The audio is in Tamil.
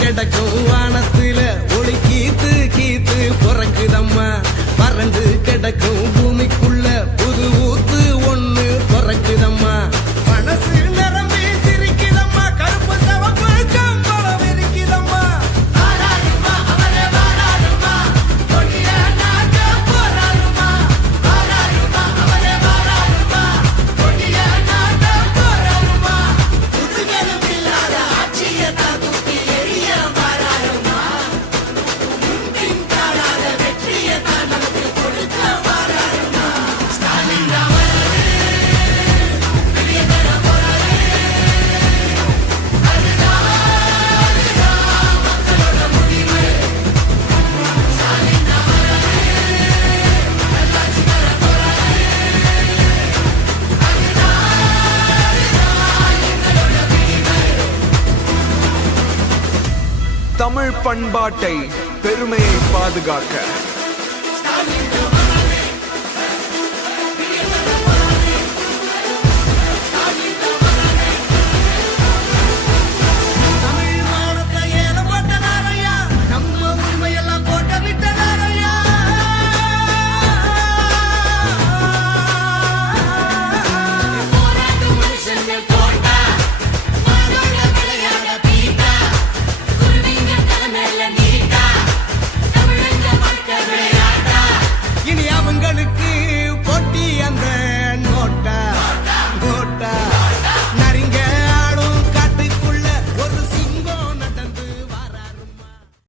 கிடக்கும் வானத்துல ஒளி கீத்து கீத்து பிறக்குதம்மா பறந்து கிடக்கும் பூமிக்குள்ள புது ஊத்து ஒண்ணு பிறக்குதம்மா மனசு நிரம்பி சிரிக்குதம்மா கருப்பு சவப்பு கம்பளம் இருக்குதம்மா தமிழ் பண்பாட்டை பெருமையை பாதுகாக்க